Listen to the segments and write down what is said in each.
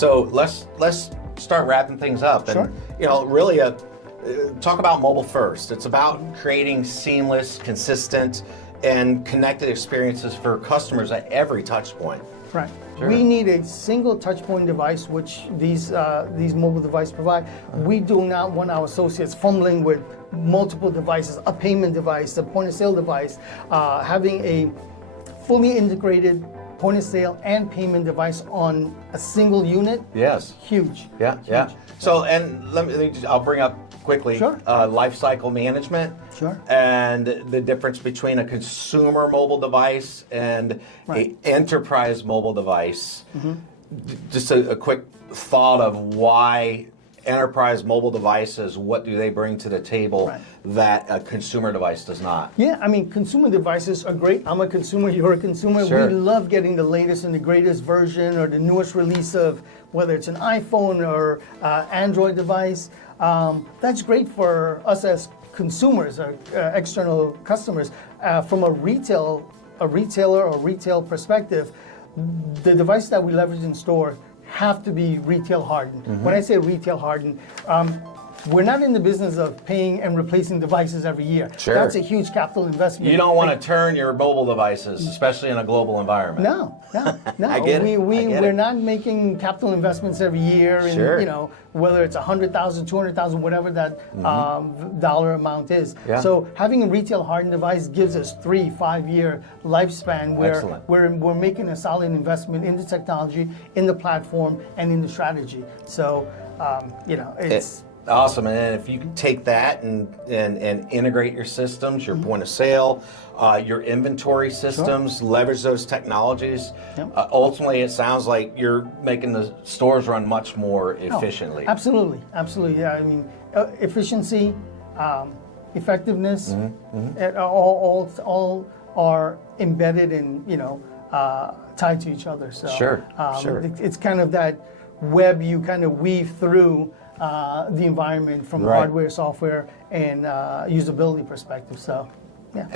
So let's start wrapping things up, and Sure. really talk about mobile first. It's about creating seamless, consistent, and connected experiences for customers at every touch point. Right. Sure. We need a single touch point device, which these mobile devices provide. We do not want our associates fumbling with multiple devices, a payment device, a point of sale device. Having a fully integrated point of sale and payment device on a single unit. Yes. Huge. Yeah. Huge. So, and I'll bring up quickly Sure. life cycle management. Sure. And the difference between a consumer mobile device and Right. a enterprise mobile device. Just a quick thought of why enterprise mobile devices, what do they bring to the table Right. that a consumer device does not? Yeah, I mean, consumer devices are great. I'm a consumer, you're a consumer. Sure. We love getting the latest and the greatest version or the newest release of whether it's an iPhone or Android device. That's great for us as consumers or external customers. From a retailer or retail perspective, the device that we leverage in store have to be retail hardened. When I say retail hardened, we're not in the business of paying and replacing devices every year. Sure. That's a huge capital investment. You don't want to turn your mobile devices, especially in a global environment. No. I get it. We're not making capital investments every year, and Sure. whether it's 100,000, 200,000, whatever that dollar amount is. Yeah. So having a retail hardened device gives us 3-5 year lifespan where Excellent. we're making a solid investment in the technology, in the platform, and in the strategy. So it's. Awesome, and then if you can take that and integrate your systems, your point of sale, your inventory systems, leverage those technologies, Yep. Ultimately it sounds like you're making the stores run much more efficiently. Absolutely. Yeah, I mean, efficiency, effectiveness, all are embedded and tied to each other. So Sure. It's kind of that web you kind of weave through the environment from Right. hardware, software, and usability perspective. So. Yeah,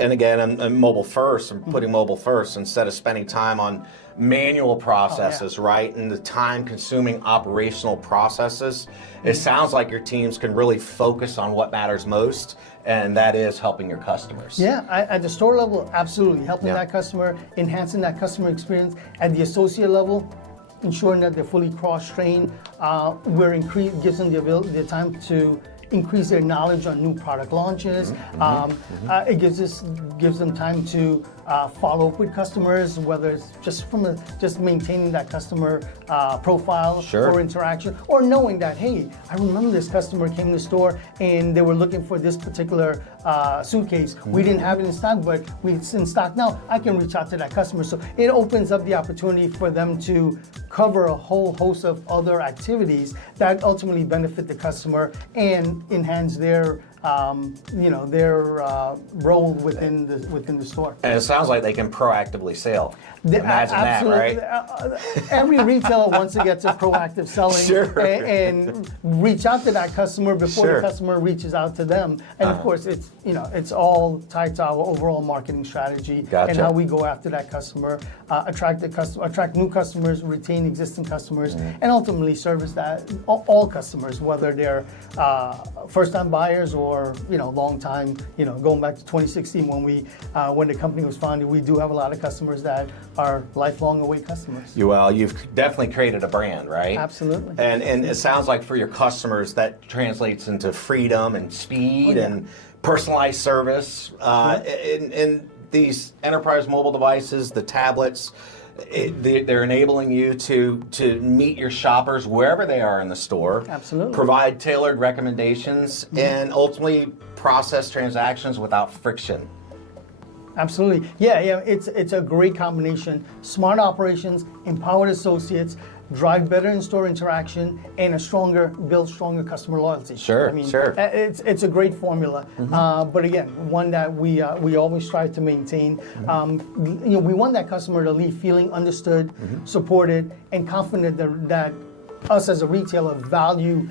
And again, I'm mobile first. I'm putting mobile first instead of spending time on manual processes, right? And the time-consuming operational processes. It sounds like your teams can really focus on what matters most, and that is helping your customers. Yeah, at the store level, absolutely helping Yeah. that customer, enhancing that customer experience. At the associate level, ensuring that they're fully cross-trained. Gives them the time to increase their knowledge on new product launches. It gives them time to follow up with customers, whether it's just maintaining that customer profile or interaction, or knowing that, hey, I remember this customer came to the store and they were looking for this particular suitcase. We didn't have it in stock, but it's in stock now. I can reach out to that customer. So it opens up the opportunity for them to cover a whole host of other activities that ultimately benefit the customer and enhance their role within the store. And it sounds like they can proactively sell. Imagine Absolutely. that, right? Every retailer wants to get to proactive selling Sure. and reach out to that customer before the customer reaches out to them. And of course, it's all tied to our overall marketing strategy and how we go after that customer, attract new customers, retain existing customers, and ultimately service that all customers, whether they're first-time buyers or long time. Going back to 2016 when the company was founded, we do have a lot of customers that are lifelong away customers. You've definitely created a brand, right? Absolutely. And it sounds like for your customers that translates into freedom and speed and personalized service. In these enterprise mobile devices, the tablets, they're enabling you to meet your shoppers wherever they are in the store. Absolutely. Provide tailored recommendations and ultimately process transactions without friction. Absolutely. Yeah, it's a great combination. Smart operations, empowered associates, drive better in-store interaction, and build stronger customer loyalty. Sure. It's a great formula. But again, one that we always strive to maintain. We want that customer to leave feeling understood, supported, and confident that us as a retailer value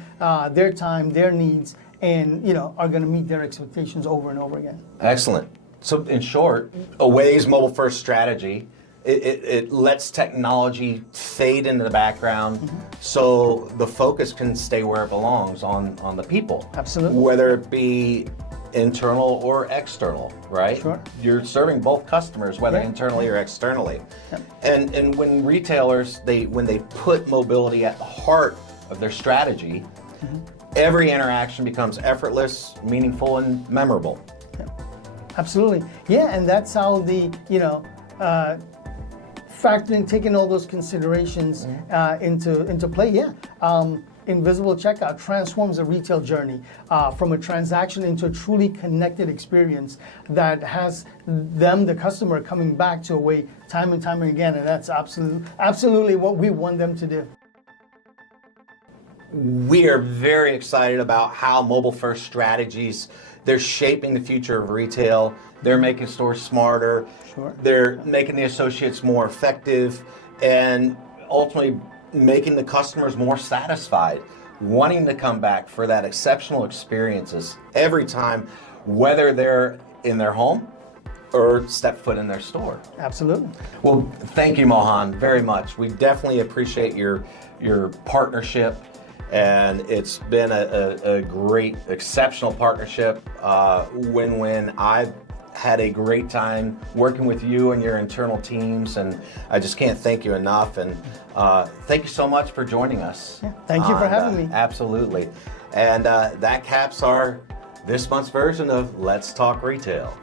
their time, their needs, and are going to meet their expectations over and over again. Excellent. So in short, Away's mobile first strategy it lets technology fade into the background so the focus can stay where it belongs on the people. Absolutely. Whether it be internal or external, right? Sure. You're serving both customers, whether Yeah. internally or externally. Yep. And when retailers, when they put mobility at the heart of their strategy, every interaction becomes effortless, meaningful, and memorable. Absolutely. Yeah, and that's how the, factoring, taking all those considerations into play. Yeah. Invisible Checkout transforms the retail journey from a transaction into a truly connected experience that has them, the customer, coming back to a way time and time again, and that's absolutely what we want them to do. We are very excited about how mobile-first strategies, they're shaping the future of retail. They're making stores smarter. Sure. They're making the associates more effective and ultimately making the customers more satisfied, wanting to come back for that exceptional experiences every time, whether they're in their home or step foot in their store. Absolutely. Well, thank you, Mohan, very much. We definitely appreciate your partnership, and it's been a great, exceptional partnership, win-win. I've had a great time working with you and your internal teams, and I just can't thank you enough. And thank you so much for joining us. Yeah, thank you for having me. Absolutely. And that caps this month's version of Let's Talk Retail.